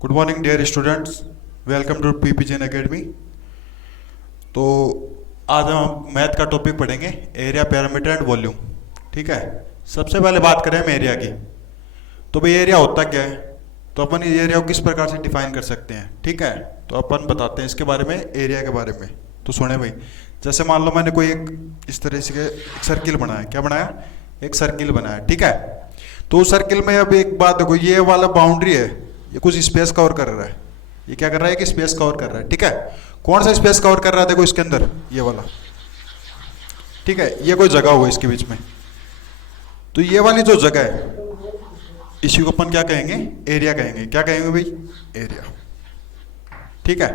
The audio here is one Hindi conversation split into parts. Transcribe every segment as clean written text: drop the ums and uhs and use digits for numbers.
Good morning dear students, welcome to पीपीजेन एकेडमी। तो आज हम मैथ का टॉपिक पढ़ेंगे, एरिया, पैरामीटर एंड वॉल्यूम। ठीक है, सबसे पहले बात करें हम एरिया की। तो भाई एरिया होता क्या है, तो अपन इस एरिया को किस प्रकार से डिफाइन कर सकते हैं। ठीक है, तो अपन बताते हैं इसके बारे में, एरिया के बारे में। तो सुने भाई, जैसे मान लो मैंने कोई एक इस तरह से एक सर्किल बनाया। क्या बनाया? एक सर्किल बनाया। ठीक है, तो उस सर्किल में अब एक बात देखो, ये वाला बाउंड्री है, ये कुछ स्पेस कवर कर रहा है। ये क्या कर रहा है कि स्पेस कवर कर रहा है। ठीक है, कौन सा स्पेस कवर कर रहा है? देखो इसके अंदर ये वाला। ठीक है, ये कोई जगह हुआ इसके बीच में, तो ये वाली जो जगह है इसी को अपन क्या कहेंगे? एरिया कहेंगे। क्या कहेंगे भाई? एरिया। ठीक है,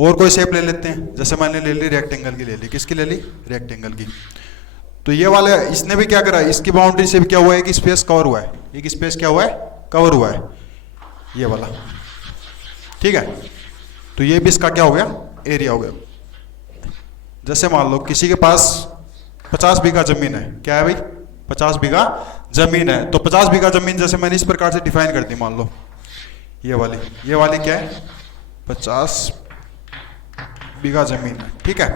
और कोई शेप ले लेते हैं, जैसे मैंने ले ली रेक्टेंगल की, ले ली। किसकी ले ली? रेक्टेंगल की। तो ये वाले, इसने भी क्या करा, इसकी बाउंड्री से भी क्या हुआ है कि स्पेस कवर हुआ है। एक स्पेस क्या हुआ है? कवर हुआ है, ये वाला। ठीक है, तो ये भी इसका क्या हो गया? एरिया हो गया। जैसे मान लो किसी के पास 50 बीघा जमीन है। क्या है भाई? 50 बीघा जमीन है। तो 50 बीघा जमीन जैसे मैंने इस प्रकार से डिफाइन कर दी। मान लो ये वाली क्या है? 50 बीघा जमीन है। ठीक है,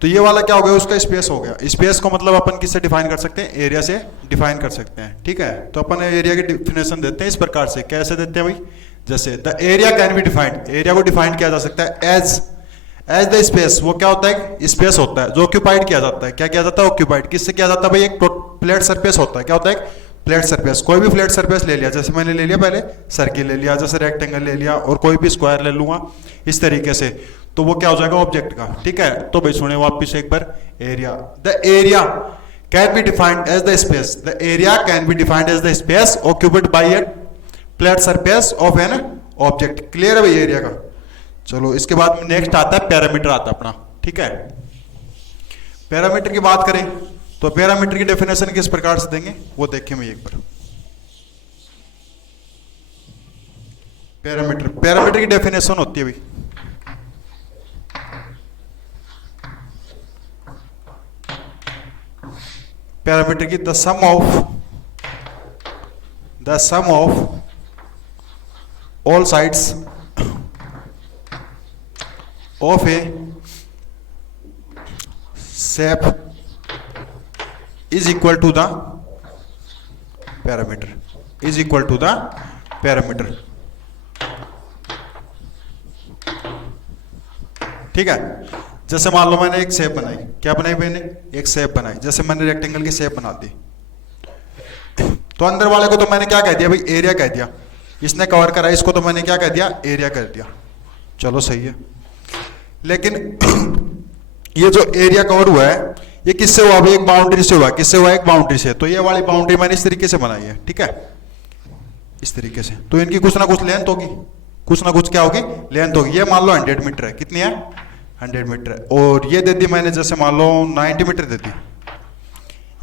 तो ये वाला क्या हो गया? उसका स्पेस हो गया। स्पेस को मतलब अपन किससे डिफाइन कर सकते हैं? एरिया से डिफाइन कर सकते हैं। ठीक है, तो अपन एरिया की डिफिनेशन देते हैं इस प्रकार से। कैसे देते हैं भाई? जैसे the area can be defined, area को डिफाइन किया जा सकता है एज द स्पेस। वो क्या होता है? स्पेस होता है जो ऑक्यूपाइड किया जाता है। क्या किया जाता है? ऑक्यूपाइड। किससे किया जाता है भाई? एक फ्लैट सरफेस होता है। क्या होता है? Flat surface. कोई भी फ्लैट सरफेस ले लिया, जैसे मैंने ले लिया पहले सर्किल ले लिया, जैसे रेक्टेंगल ले लिया, और कोई भी स्क्वायर ले लूंगा इस तरीके से, तो वो क्या हो जाएगा? ऑब्जेक्ट का। ठीक है, तो भाई सुने वापिस एक बार, area, the area can be defined as the space, the area can be defined as the space occupied by a flat surface of an object. Clear है भाई एरिया का? चलो, इसके बाद नेक्स्ट आता है पैरामीटर, आता है अपना। ठीक है, पैरामीटर की बात करें तो पैरामीटर की डेफिनेशन किस प्रकार से देंगे वो देखिए मैं एक बार। पैरामीटर की डेफिनेशन होती है भाई, पैरामीटर की the sum of all sides of a shape is equal to the parameter, is equal to the parameter। ठीक है, जैसे मान लो मैंने एक शेप बनाई। क्या बनाई मैंने? एक शेप बनाई। जैसे मैंने रेक्टेंगल की शेप बना दी, तो अंदर वाले को तो मैंने क्या कह दिया भाई? एरिया कह दिया। इसने कवर करा, इसको तो मैंने क्या कह दिया? एरिया कह दिया। चलो सही है, लेकिन ये जो एरिया कवर हुआ है ये किससे हुआ भाई? एक बाउंड्री से हुआ। किससे हुआ? एक बाउंड्री से। तो ये वाली बाउंड्री मैंने इस तरीके से बनाई है। ठीक है, इस तरीके से। तो इनकी कुछ ना कुछ लेंथ होगी, कुछ ना कुछ क्या होगी? लेंथ होगी। ये मान लो 100 मीटर है। कितनी है? 100 मीटर है। और ये दे दी मैंने, जैसे मान लो 90 मीटर दे दी।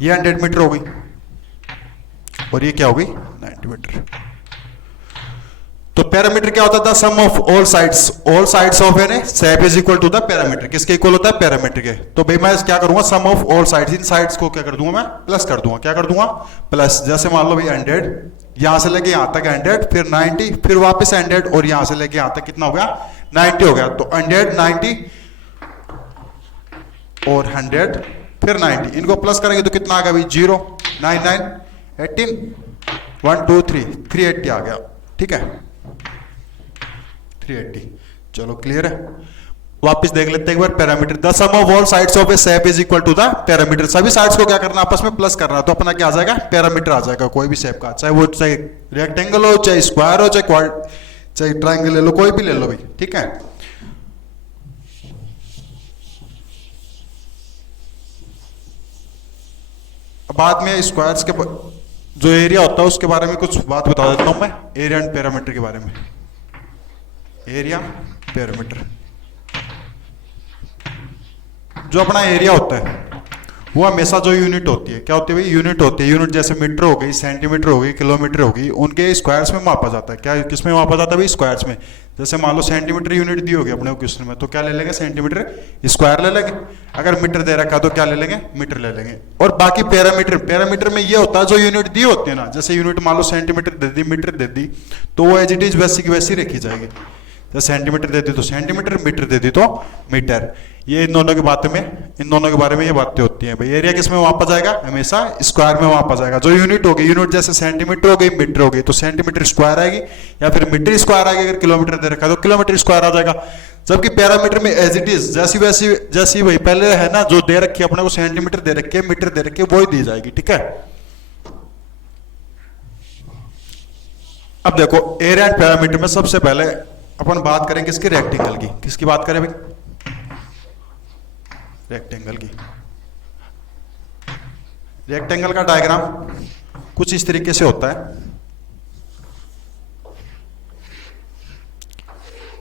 ये 100 मीटर हो गई, और ये क्या हो गई? 90 मीटर। तो पैरामीटर क्या होता था? Sum of all sides of an shape is equal to the perimeter. किसके इक्वल होता है? पैरामीटर के। तो भाई मैं क्या करूंगा? सम ऑफ ऑल साइड्स, इन साइड्स को क्या कर दूंगा मैं? प्लस कर दूंगा। क्या कर दूंगा? प्लस। जैसे मान लो भाई 100, यहां से लेके यहां तक 100, फिर 90, फिर वापस 100, और यहां से लेके यहां तक कितना हो गया? 90 हो गया। तो 100, 90 और 100, फिर 90, इनको प्लस करेंगे तो कितना आ गया भाई? 0, 9, 9, 18, 1, 2, 3, 380 आ गया। ठीक है, 380। चलो क्लियर है? वापस देख लेते हैं एक बार। Perimeter, the sum of all sides of a shape is equal to the perimeter. सभी साइड्स को क्या करना? आपस में प्लस करना। तो अपना क्या आ जाएगा? पैरामीटर आ जाएगा कोई भी शेप का, चाहे वो चाहे रेक्टेंगल हो, चाहे स्क्वायर हो, चाहे ट्राइंगल ले लो, कोई भी ले लो भाई। ठीक है, बाद में स्क्वायर्स के जो एरिया होता है उसके बारे में कुछ बात बता देता हूं मैं, एरिया एंड पैरामीटर के बारे में। Area, parameter. जो अपना एरिया होता है वो हमेशा जो यूनिट होती है, क्या होती है भाई, यूनिट होती है। यूनिट जैसे मीटर हो गई, सेंटीमीटर हो गई, किलोमीटर हो गई, उनके स्क्वायर्स में मापा जाता है। क्या किस में मापा जाता है भाई, स्क्वायर्स में। जैसे मान लो सेंटीमीटर यूनिट दी होगी अपने को क्वेश्चन में, तो क्या ले लेंगे, सेंटीमीटर स्क्वायर ले लेंगे। अगर मीटर दे रखा तो क्या ले लेंगे, मीटर ले लेंगे। और बाकी पैरामीटर, पैरामीटर में ये होता है जो यूनिट दी होती है ना, जैसे यूनिट मान लो सेंटीमीटर दे दी, मीटर दे दी, तो वो एज इट इज वैसी की वैसी रखी जाएगी। जैसे सेंटीमीटर दे दी तो सेंटीमीटर, मीटर दे दी तो मीटर। ये इन दोनों की बातें में, इन दोनों के बारे में ये बातें होती हैं भाई। एरिया किस में मापा जाएगा, हमेशा स्क्वायर में मापा जाएगा। जो यूनिट होगी, यूनिट जैसे सेंटीमीटर हो गई, मीटर हो गई, तो सेंटीमीटर स्क्वायर आएगी, या फिर मीटर स्क्वायर आएगी। अगर किलोमीटर दे रखा है तो किलोमीटर स्क्वायर आ जाएगा। जबकि पैरामीटर में एज इट इज जैसी वैसी, जैसी वही पहले है ना, जो दे रखी है अपने को, सेंटीमीटर दे रखी है, मीटर दे रखी है, वही दी जाएगी। ठीक है। अब देखो एरिया एंड पैरामीटर में सबसे पहले अपन बात करें किसकी, रेक्टेंगल की। किसकी बात करें भाई, रेक्टेंगल की। रेक्टेंगल का डायग्राम कुछ इस तरीके से होता है।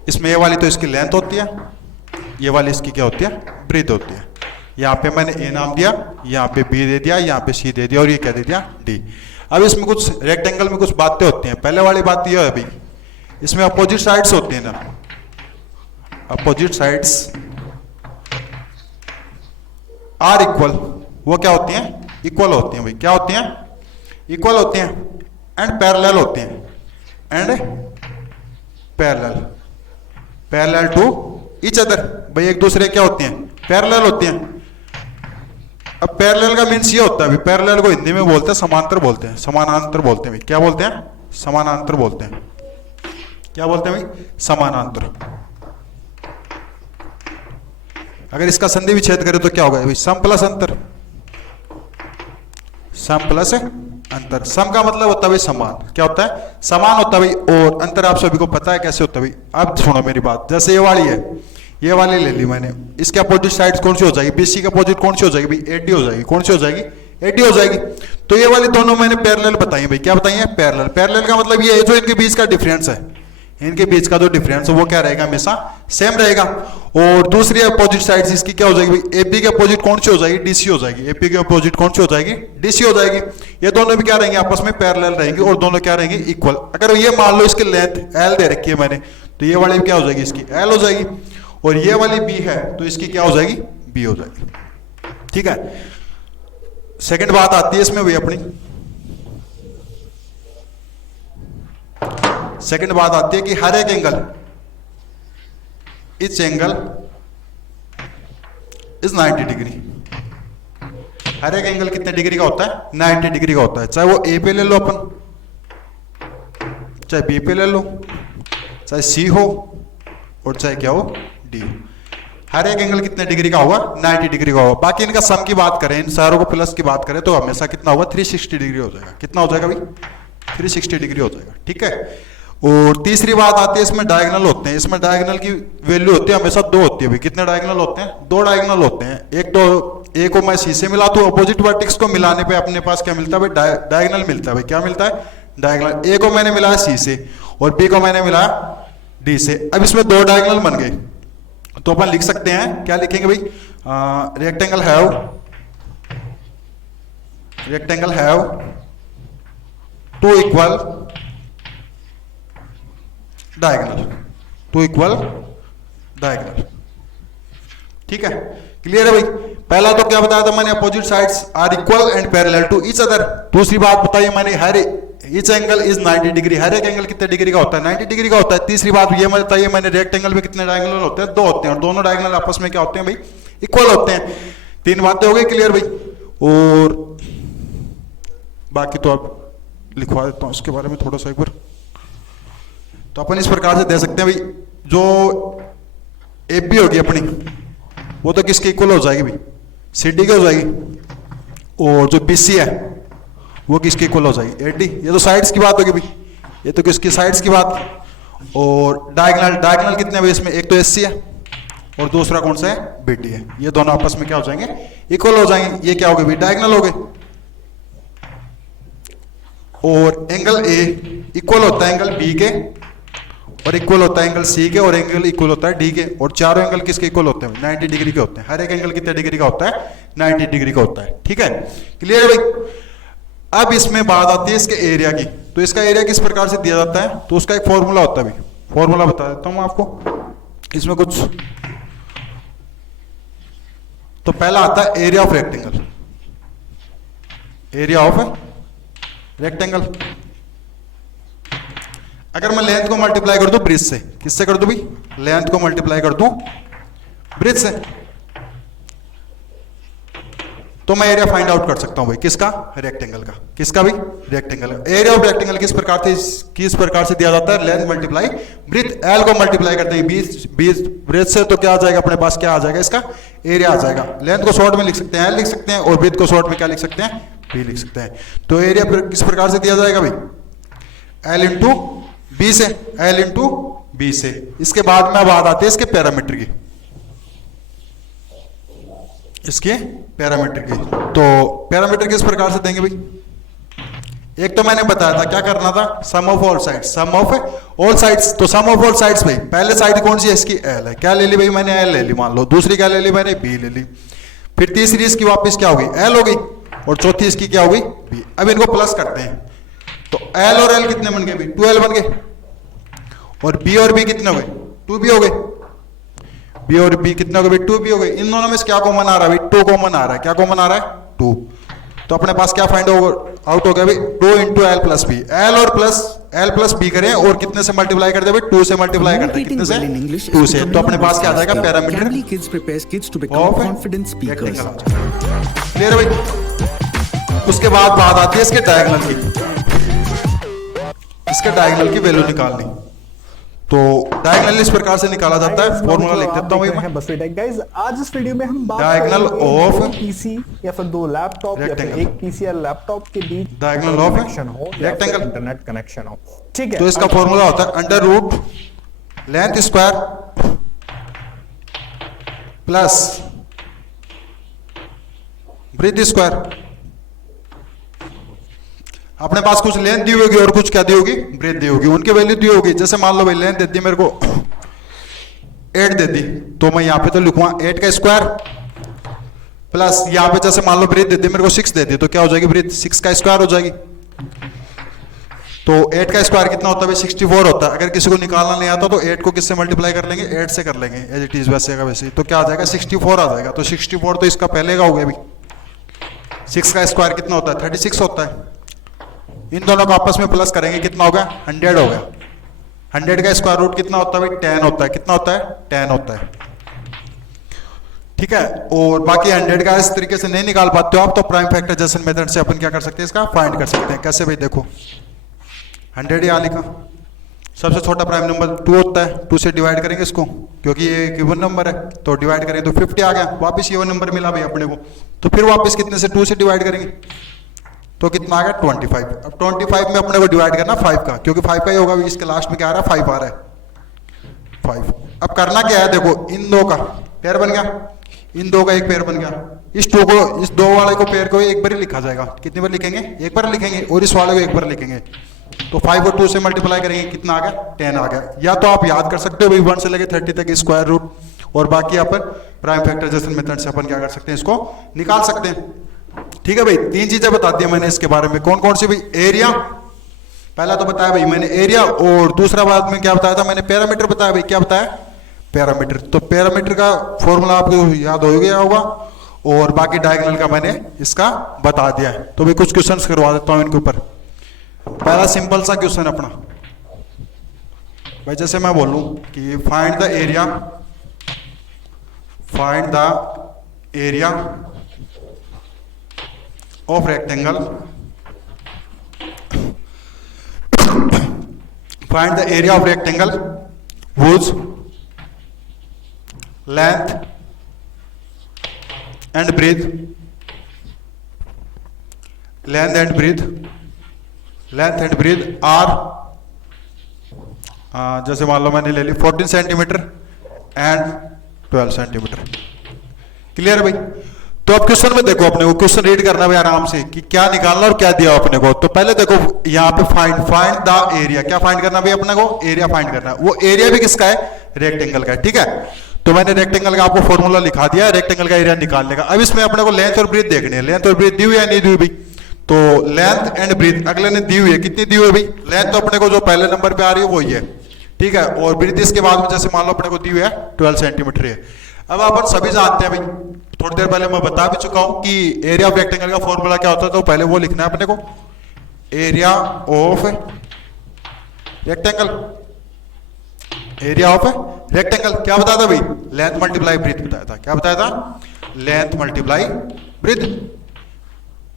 इसमें ये वाली तो इसकी लेंथ होती है, ये वाली इसकी क्या होती है, ब्रीथ होती है। यहां पे मैंने ए नाम दिया, यहां पे बी दे दिया, यहां पे सी दे दिया, और ये क्या दे दिया, डी। अब इसमें कुछ रेक्टेंगल में कुछ बातें होती हैं। पहले वाली बात ये है भाई, इसमें अपोजिट साइड्स होती है ना, अपोजिट साइड्स आर इक्वल। वो क्या होती हैं, इक्वल होती हैं भाई। क्या होती हैं, इक्वल होती हैं। एंड पैरेलल होती हैं, and parallel, parallel to each other. भाई एक दूसरे क्या होती हैं, पैरेलल होती हैं। अब पैरेलल का मीन्स ये होता है भाई, पैरेलल को हिंदी में बोलते हैं समांतर बोलते हैं, समानांतर बोलते हैं भाई। क्या बोलते हैं, समानांतर बोलते हैं। क्या बोलते हैं भाई, समानांतर। अगर इसका संधि विच्छेद करें तो क्या होगा भाई, सम प्लस अंतर, सम प्लस अंतर। सम का मतलब होता है भाई समान। क्या होता है, समान होता है भाई। और अंतर आप सभी को पता है कैसे होता है भाई। अब सुनो मेरी बात, जैसे ये वाली है, ये वाली ले ली मैंने, इसके अपोजिट साइड कौन सी हो जाएगी, बीसी के अपोजिट कौन सी हो जाएगी भाई, एडी हो जाएगी। कौन सी हो जाएगी, एडी हो जाएगी। तो ये वाली दोनों मैंने पैरेलल बताई भाई। क्या बताई है, पैरेलल। पैरेलल का मतलब ये है जो इनके बीच का डिफरेंस है, इनके बीच का जो डिफरेंस है वो क्या रहेगा, हमेशा सेम रहेगा। और दूसरी अपोजिट साइड इसकी क्या हो जाएगी भाई, एपी के अपोजिट कौन सी हो जाएगी, डीसी हो जाएगी। एपी के अपोजिट कौन सी हो जाएगी, डीसी हो जाएगी। ये दोनों भी क्या रहेंगे, आपस में पैरेलल रहेंगे, और दोनों क्या रहेंगे, इक्वल। अगर ये मान लो इसकी लेंथ एल दे रखी है मैंने, तो ये वाली क्या हो जाएगी, इसकी एल हो जाएगी। और ये वाली बी है तो इसकी क्या हो जाएगी, बी हो जाएगी। ठीक है। सेकंड बात आती है इसमें भाई अपनी, सेकंड बात आती है कि हर एक angle, each angle is 90 degree. हर एक एंगल कितने डिग्री का होता है, 90 डिग्री का होता है। चाहे वो ए पे ले लो अपन, चाहे बी पे ले लो, चाहे सी हो, और चाहे क्या हो, डी। हर एक एंगल कितने डिग्री का होगा, 90 डिग्री का होगा। बाकी इनका सम की बात करें, इन सारों को प्लस की बात करें तो हमेशा कितना होगा, 360 डिग्री हो जाएगा। कितना हो जाएगा भाई, 360 डिग्री हो जाएगा। ठीक है। और तीसरी बात आती है इसमें डायगोनल होते हैं। इसमें डायगोनल की वैल्यू होती है हमेशा 2 होती है भाई। कितने डायगोनल होते हैं, 2 डायगोनल होते हैं। एक तो ए को मैं सी से मिला तो अपोजिट वर्टेक्स को मिलाने पे अपने पास क्या मिलता है भाई, डायगोनल मिलता है भाई। क्या मिलता है, डायगोनल। ए को मैंने मिलाया सी से और बी को मैंने मिलाया डी से। अब इसमें 2 डायगोनल बन गए तो अपन लिख सकते हैं, क्या लिखेंगे भाई, rectangle have 2 equal diagonal, 2 equal diagonal. ठीक है, क्लियर है भाई। पहला तो क्या बताया था मैंने, opposite sides are equal and parallel to each other. दूसरी बात बताई मैंने, हर ईच एंगल इज 90 डिग्री। हर एक एंगल कितने डिग्री का होता है, 90 डिग्री का होता है। तीसरी बात ये बताइए मैंने, रेक्टेंगल में कितने डायगोनल होते हैं, 2 होते हैं, और दोनों डायगोनल आपस में क्या होते हैं भाई, इक्वल होते हैं। 3 बातें हो गई क्लियर भाई। और बाकी तो आप लिखवा देता हूं इसके बारे में थोड़ा सा एक बार। तो अपन इस प्रकार से दे सकते हैं भाई, जो एफ बी होगी अपनी वो तो किसके इक्वल हो जाएगी भाई, सी डी के हो जाएगी। और जो बी सी है वो किसके इक्वल हो जाएगी, ए डी। ये तो साइड्स की बात होगी भाई, ये तो किसकी, साइड्स की बात। और डायगोनल कितने भाई इसमें, एक तो एस सी है और दूसरा कौन सा है, बी डी है। ये दोनों आपस में क्या हो जाएंगे, इक्वल हो जाएंगे। ये क्या हो गए भाई, डायगोनल हो गए। और एंगल ए इक्वल होता है एंगल बी के, और इक्वल होता है एंगल सी के, और एंगल इक्वल होता है डी के, और चारों एंगल किसके इक्वल होते हैं? 90 डिग्री के होते हैं। हर एक एंगल कितने डिग्री का होता है? 90 डिग्री का होता है। ठीक है, क्लियर है भाई? अब इसमें बात आती है इसके एरिया की। तो इसका एरिया किस प्रकार से दिया जाता है? तो उसका एक फॉर्मूला होता है भाई, फॉर्मूला बता देता हूं आपको इसमें कुछ। तो पहला आता है area of rectangle, area of rectangle. अगर मैं लेंथ को मल्टीप्लाई कर दूं ब्रिज से, किससे कर दूं भाई? लेंथ को मल्टीप्लाई कर दूं ब्रिज से, तो मैं एरिया फाइंड आउट कर सकता हूं भाई। किसका? रेक्टेंगल का। किसका भाई? रेक्टेंगल। एरिया ऑफ रेक्टेंगल किस प्रकार से दिया जाता है? Length multiply breadth. एल को मल्टीप्लाई करते हैं 20 ब्रिथ से, तो क्या आ जाएगा अपने पास? क्या आ जाएगा? इसका एरिया आ जाएगा। लेंथ को शॉर्ट में लिख सकते हैं एल लिख सकते हैं, और ब्रिथ को शॉर्ट में क्या लिख सकते हैं? बी लिख सकते हैं। तो एरिया किस प्रकार से दिया जाएगा भाई? एल इंटू बी से, एल इंटू बी से। इसके बाद में बात आती है इसके पैरामीटर की, इसके पैरामीटर की। तो पैरामीटर किस प्रकार से देंगे भाई? एक तो मैंने बताया था क्या करना था, sum of all sides, sum of all sides. तो सम ऑफ ऑल साइड्स भाई, पहले साइड कौन सी है? इसकी एल है। क्या ले ली भाई मैंने? एल ले ली मान लो। दूसरी क्या ले ली मैंने? बी ले ली। फिर तीसरी इसकी वापस क्या होगी? एल हो गई, और चौथी इसकी क्या होगी? बी। अब इनको प्लस करते हैं, तो एल और एल कितने बन गए भाई? 2L बन गए। और बी और बी कितने हो गए? 2B हो गए। बी और बी कितने हो गए? 2B हो गए। इन दोनों में से क्या कॉमन आ रहा है भाई? 2 कॉमन आ रहा है। क्या कॉमन आ रहा है? 2। तो अपने पास क्या फाइंड आउट हो गया भाई? 2 into L plus B. L और एल प्लस बी करें, और कितने से मल्टीप्लाई करते हैं भाई? 2 से मल्टीप्लाई करते हैं। कितने से? 2 से। तो अपने पास क्या आ जाएगा? Parameter of rectangle. क्लियर भाई? उसके बाद बात आती है इसके डायगोनल की। इसके डायगोनल की वैल्यू निकालनी। तो डायगोनल इस प्रकार से निकाला जाता है, फॉर्मूला लिख देता हूं मैं। बस गाइस, आज इस वीडियो में हम बात डायगोनल ऑफ पीसी या फिर दो लैपटॉप या फिर एक पीसी या लैपटॉप के बीच डायगोनल ऑफ कनेक्शन हो, रेक्टेंगल इंटरनेट कनेक्शन हो। ठीक है, तो इसका फॉर्मूला होता है under root length square plus breadth square. अपने पास कुछ लेंथ दी होगी और कुछ क्या दी होगी? ब्रेथ दी होगी। उनकी वैल्यू दी होगी। जैसे मान लो भाई लेंथ दे दी मेरे को 8 दे दी, तो मैं यहाँ पे तो लिखूंगा 8 का स्क्वायर प्लस यहाँ पे जैसे मान लो ब्रेथ दे दी मेरे को 6 दे दी, तो क्या हो जाएगी? ब्रेथ 6 का स्क्वायर हो जाएगी। तो 8 का स्क्वायर कितना होता है भाई? 64 होता है। अगर किसी को निकालना नहीं आता तो 8 को किससे मल्टीप्लाई कर लेंगे? 8 से कर लेंगे, एज इट इज वैसे का वैसे। तो क्या आ जाएगा? 64 आ जाएगा। तो 64 तो इसका पहले का हो गया भाई। 6 का स्क्वायर कितना होता है? 36 होता है। इन दोनों को आपस में प्लस करेंगे, कितना होगा? 100 हो गया। 100 का स्क्वायर रूट कितना होता है भाई? 10 होता है। कितना होता है? 10 होता है। ठीक है, और बाकी 100 का इस तरीके से नहीं निकाल पाते हो आप, तो प्राइम फैक्टराइजेशन मेथड से अपन क्या कर सकते हैं? इसका फाइंड कर सकते हैं। कैसे भाई? देखो 100 यहाँ लिखा, सबसे छोटा प्राइम नंबर 2 होता है। 2 से डिवाइड करेंगे इसको, क्योंकि ये गिवन नंबर है, तो डिवाइड करेंगे तो 50 आ गया। वापस ये नंबर मिला भाई अपने को, तो फिर वापस कितने से? 2 से डिवाइड करेंगे तो कितना आ गया? 25। अब 25 में अपने को डिवाइड करना 5 का, क्योंकि 5 का ही होगा। इसके लास्ट में क्या आ रहा है? 5 आ रहा है। 5। अब करना क्या है? देखो इन दो का पेयर बन गया, इन दो का एक पेयर बन गया। इस 2 को, इस 2 वाले को पेयर को एक बार ही लिखा जाएगा। कितनी बार लिखेंगे? एक बार लिखेंगे। और इस वाले को एक बार लिखेंगे। तो 5 को 2 से मल्टीप्लाई करेंगे, कितना आ गया? 10 आ गया। या तो आप याद कर सकते हो भाई 1 से लेके 30 तक स्क्वायर रूट, और बाकी अपन प्राइम फैक्टराइजेशन मेथड से अपन क्या कर सकते हैं? इसको निकाल सकते हैं। ठीक है भाई, 3 चीजें बता दी मैंने इसके बारे में। कौन कौन सी भाई? एरिया पहला तो बताया भाई मैंने, एरिया। और दूसरा बाद में क्या बताया था मैंने? पैरामीटर बताया भाई। क्या बताया? पैरामीटर। तो पैरामीटर का फॉर्मूला आपको याद हो गया होगा, और बाकी डायगोनल का मैंने इसका बता दिया है। तो भाई कुछ क्वेश्चंस करवा देता हूं इनके ऊपर। पहला सिंपल सा क्वेश्चन अपना भाई, जैसे मैं बोलूं कि find the area, find the area of rectangle, find the area of rectangle whose length and breadth, length and breadth are जैसे मान लो मैंने ले ली 14 सेंटीमीटर एंड 12 सेंटीमीटर। क्लियर है भाई? तो अब क्वेश्चन में देखो अपने को क्वेश्चन रीड करना है आराम से कि क्या निकालना और क्या दिया अपने को। तो पहले देखो यहाँ पे फाइंड द एरिया, क्या फाइंड करना भाई अपने को, एरिया फाइंड करना है। वो एरिया भी किसका है, रेक्टेंगल का है, ठीक है। तो मैंने रेक्टेंगल का आपको फॉर्मूला लिखा दिया है रेक्टेंगल का एरिया निकालने का। अब इसमें अपने को लेंथ और ब्रीथ देखनी है, लेंथ और ब्रीथ दी हुई है नहीं दी हुई भाई। तो लेंथ एंड ब्रीथ अगले ने दी हुई है, कितनी दी हुई है भाई, लेंथ तो अपने को जो पहले नंबर पे आ रही है वही है, ठीक है। और ब्रीथ इसके बाद में जैसे मान लो अपने को दी हुई है 12 सेंटीमीटर है। अब अपन सभी जानते हैं भाई, थोड़ी देर पहले मैं बता भी चुका हूं कि एरिया ऑफ रेक्टेंगल का फॉर्मूला क्या होता है। तो पहले वो लिखना है अपने को, area of rectangle, area of rectangle क्या बताया था भाई, लेंथ मल्टीप्लाई ब्रीथ बताया था। क्या बताया था, लेंथ मल्टीप्लाई ब्रीथ।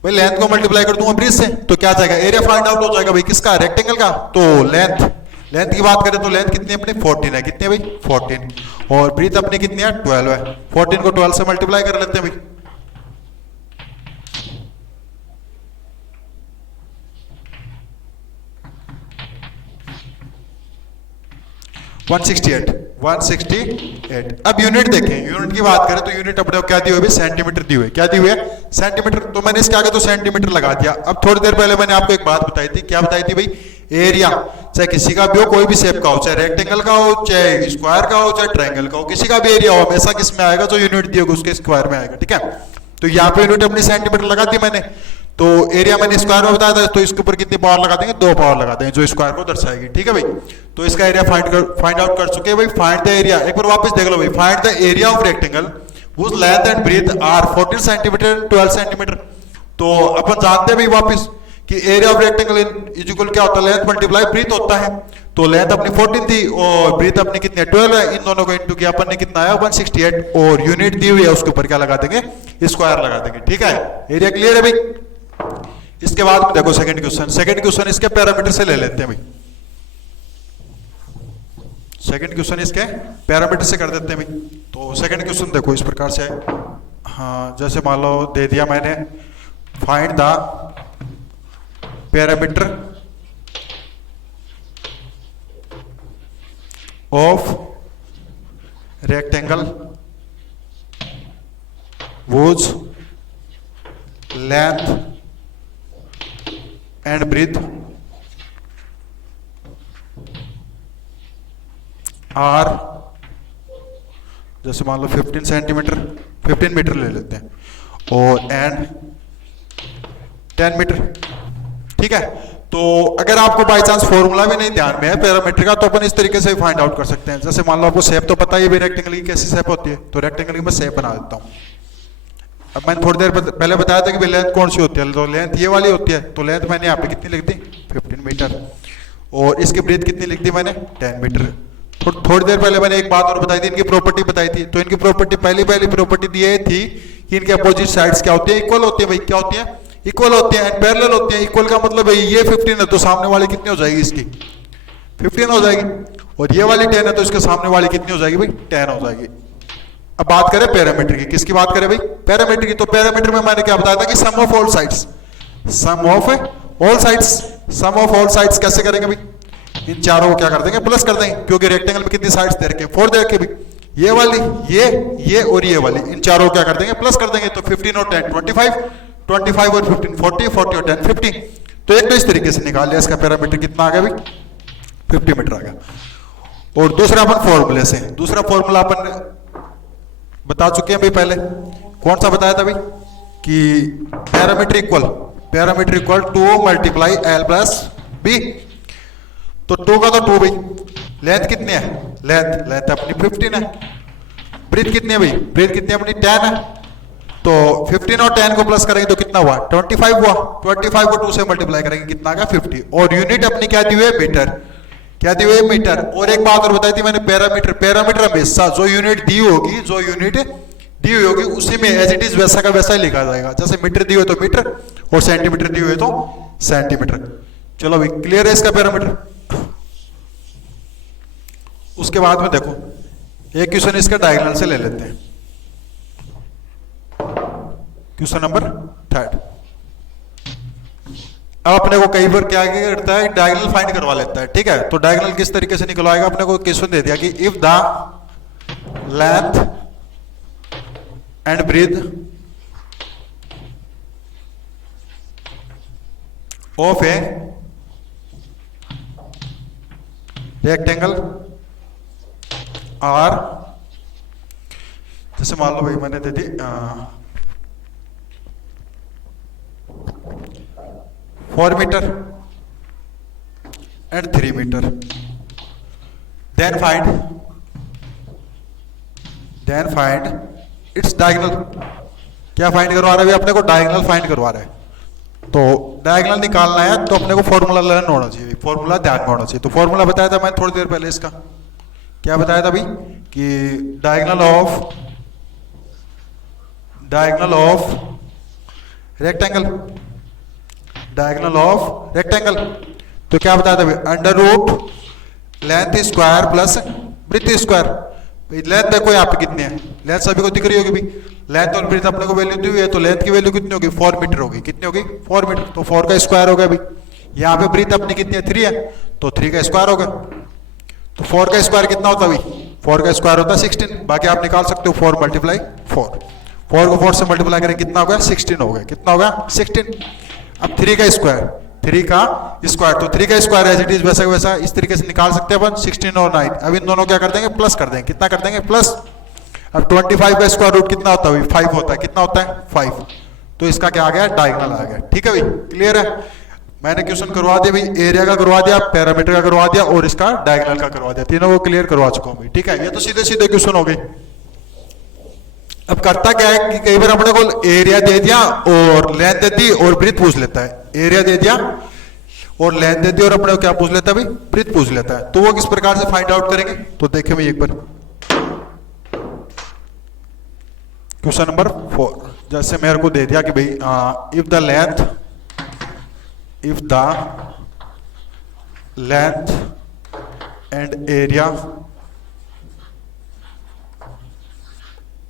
भाई लेंथ को मल्टीप्लाई कर दूंगा ब्रीथ से तो क्या जाएगा, एरिया फाइंड आउट हो जाएगा भाई किसका, रेक्टेंगल का। तो लेंथ की बात करें तो लेंथ कितनी है अपनी 14 है, कितनी है भाई 14। और ब्रीथ अपनी कितनी है 12 है। 14 को 12 से मल्टीप्लाई कर लेते हैं भाई। 168। अब यूनिट देखें, यूनिट की बात करें तो यूनिट अपने को क्या दी हुई है, सेंटीमीटर दी हुई है। क्या दी हुई है, सेंटीमीटर। तो मैंने इसके आगे तो सेंटीमीटर लगा दिया। अब थोड़ी देर पहले मैंने आपको एक बात बताई थी, क्या बताई थी भाई, एरिया चाहे किसी का भी हो, कोई भी शेप का हो, चाहे रेक्टेंगल का हो, चाहे स्क्वायर का हो, चाहे ट्रायंगल का हो, किसी का भी एरिया हो, हमेशा किस में आएगा, जो यूनिट दी होगी उसके स्क्वायर में आएगा, ठीक है। तो यहाँ पे यूनिट अपनी सेंटीमीटर लगा दी मैंने। तो एरिया मैंने स्क्वायर में बताया था, तो इसके ऊपर कितनी पावर लगा देंगे, 2 पावर लगा देंगे जो स्क्वायर को दर्शाएगी, ठीक है भाई। तो इसका एरिया फाइंड आउट कर चुके हैं भाई। फाइंड द एरिया, एक बार वापस देख लो भाई, find the area of rectangle whose length and breadth are 14 centimetre 12 centimetre. तो अपन जानते हैं भाई वापस कि area of rectangle is equal क्या होता है, लेंथ मल्टीप्लाई ब्रीथ होता है। तो लेंथ अपनी 14 थी और ब्रीथ अपनी कितनी है 12 है। इन दोनों को इंटू किया अपन ने कितना आया 168 और यूनिट दी हुई है उसके ऊपर क्या लगा देंगे, स्क्वायर लगा देंगे, ठीक है। एरिया क्लियर है भाई। इसके बाद में देखो सेकंड क्वेश्चन। सेकंड क्वेश्चन इसके पैरामीटर से ले लेते हैं भाई। सेकंड क्वेश्चन इसके पैरामीटर से कर देते हैं भाई। तो सेकंड क्वेश्चन देखो इस प्रकार से है। हाँ जैसे मान लो दे दिया मैंने, find the parameter of rectangle whose length and breadth are, जैसे मान लो 15 सेंटीमीटर 15 मीटर ले लेते हैं, और एंड 10 मीटर, ठीक है। तो अगर आपको बाय चांस फॉर्मूला भी नहीं ध्यान में है पैरामीटर का, तो अपन इस तरीके से फाइंड आउट कर सकते हैं। जैसे मान लो आपको शेप तो पता ही है रेक्टेंगल की कैसी शेप होती है, तो रेक्टेंगल की मैं शेप बना देता हूँ। अब मैंने थोड़ी देर पहले बताया था कि लेंथ कौन सी होती है, तो लेंथ ये वाली होती है। तो लेंथ मैंने यहाँ पे कितनी लिख दी 15 मीटर, और इसकी ब्रीथ कितनी लिख दी मैंने 10 मीटर। थोड़ी देर पहले मैंने एक बात और बताई थी, इनकी प्रॉपर्टी बताई थी। तो इनकी प्रॉपर्टी पहली प्रॉपर्टी दी थी कि इनके अपोजिट साइड्स क्या होती है, इक्वल होती है भाई। क्या होती है, इक्वल होती है एंड पैरेलल होती है। इक्वल का मतलब भाई ये 15 है तो सामने वाली कितनी हो जाएगी, इसकी 15 हो जाएगी, और ये वाली 10 है तो इसके सामने वाली कितनी हो जाएगी भाई 10 हो जाएगी। अब बात करें पैरामीटर की, किसकी बात करें भाई, पैरामीटर की। तो पैरामीटर में मैंने क्या बताया था कि sum of all sides, sum of all sides, sum of all sides कैसे करेंगे भाई, इन चारों को क्या कर देंगे प्लस कर देंगे, क्योंकि रेक्टेंगल में कितनी साइड्स दे रखे 4 दे रखे भाई, ये वाली ये और ये वाली, इन चारों को क्या कर देंगे प्लस कर देंगे। तो 15 और 10 25, 25 और 15 40, 40 और 10 50। तो एक तो इस तरीके से निकाल लिया, इसका पैरामीटर कितना आ गया भाई 50 मीटर आ गया। और दूसरा अपन फॉर्मूले से, दूसरा फॉर्मूला अपन बता चुके हैं भाई पहले, कौन सा बताया था भाई कि parameter equal 2 multiply L plus B. तो 2 का तो 2 भाई, लेंथ कितनी है, लेंथ अपनी 15 है, ब्रीथ कितनी है भाई, ब्रीथ कितनी है अपनी 10 है। तो 15 और 10 को प्लस करेंगे तो कितना हुआ 25 हुआ, 25 को 2 से मल्टीप्लाई करेंगे कितना आ गया 50। और यूनिट अपनी क्या दी हुई है मीटर, क्या दी हुई है मीटर। और एक बात और बताई थी मैंने, पैरामीटर हमेशा जो यूनिट दी होगी उसी में एज इट इज वैसा का वैसा ही लिखा जाएगा। जैसे मीटर दी हुई तो मीटर और सेंटीमीटर दी हुई तो सेंटीमीटर। चलो भाई क्लियर है इसका पैरामीटर। उसके बाद में देखो एक क्वेश्चन इसका डायगोनल से ले लेते हैं, क्वेश्चन नंबर 3। अब अपने को कई बार क्या करता है, डायगोनल फाइंड करवा लेता है, ठीक है। तो डायगोनल किस तरीके से निकलवाएगा, अपने को क्वेश्चन दे दिया कि if the length and breadth of a rectangle are, जैसे मान लो भाई मैंने दे दी 4 metre and 3 metre, then find its diagonal. क्या फाइंड करवा रहा है अपने को? डायगोनल फाइंड करवा रहा है। तो डायगोनल निकालना है तो अपने को फॉर्मूला लर्न होना चाहिए, फॉर्मूला ध्यान में होना चाहिए। तो फॉर्मूला बताया था मैंने थोड़ी देर पहले, इसका क्या बताया था भाई कि डायगोनल ऑफ रेक्टेंगल, तो क्या बताया था भाई? Under root length square plus breadth square. Length देखो यहाँ पे कितनी है, लेंथ सभी को दिख रही होगी भाई। लेंथ और ब्रेथ अपने को वैल्यू दी हुई है, तो लेंथ की वैल्यू कितनी होगी? 4 मीटर होगी। कितनी होगी? 4 मीटर। तो 4 का स्क्वायर हो गया भाई। यहाँ पे ब्रेथ अपनी कितनी है? 3 है, तो 3 का स्क्वायर होगा। तो 4 का स्क्वायर कितना होता है भाई? 4 का स्क्वायर होता है 16। बाकी आप निकाल सकते हो 4 मल्टीप्लाई 4। 4 को 4 से मल्टीप्लाई करें कितना होगा? 16 हो गया। कितना होगा? 16। अब 3 का स्क्वायर, तो 3 का स्क्वायर एज इट इज वैसा वैसा इस तरीके से निकाल सकते हैं अपन, 16 और 9। अब इन दोनों क्या कर देंगे? प्लस कर देंगे। कितना कर देंगे? प्लस। अब 25 का स्क्वायर रूट कितना होता है? 5 होता है। कितना होता है? 5। तो इसका क्या आ गया? डायगोनल आ गया। ठीक है भाई, क्लियर है? मैंने क्वेश्चन करवा दिया भाई, एरिया का करवा दिया, पैरामीटर का करवा दिया और इसका डायगोनल का करवा दिया। तीनों को क्लियर करवा चुका हूं भाई। ठीक है, ये तो सीधे सीधे क्वेश्चन हो गए। अब करता क्या है कि कई बार अपने को एरिया दे दिया और लेंथ दे दी और ब्रीथ पूछ लेता है। एरिया दे दिया और लेंथ दे दी और अपने को क्या पूछ लेता है भाई? ब्रीथ पूछ लेता है। तो वो किस प्रकार से फाइंड आउट करेंगे? तो देखें भाई एक बार क्वेश्चन नंबर 4। जैसे मेरे को दे दिया कि भाई if the length and area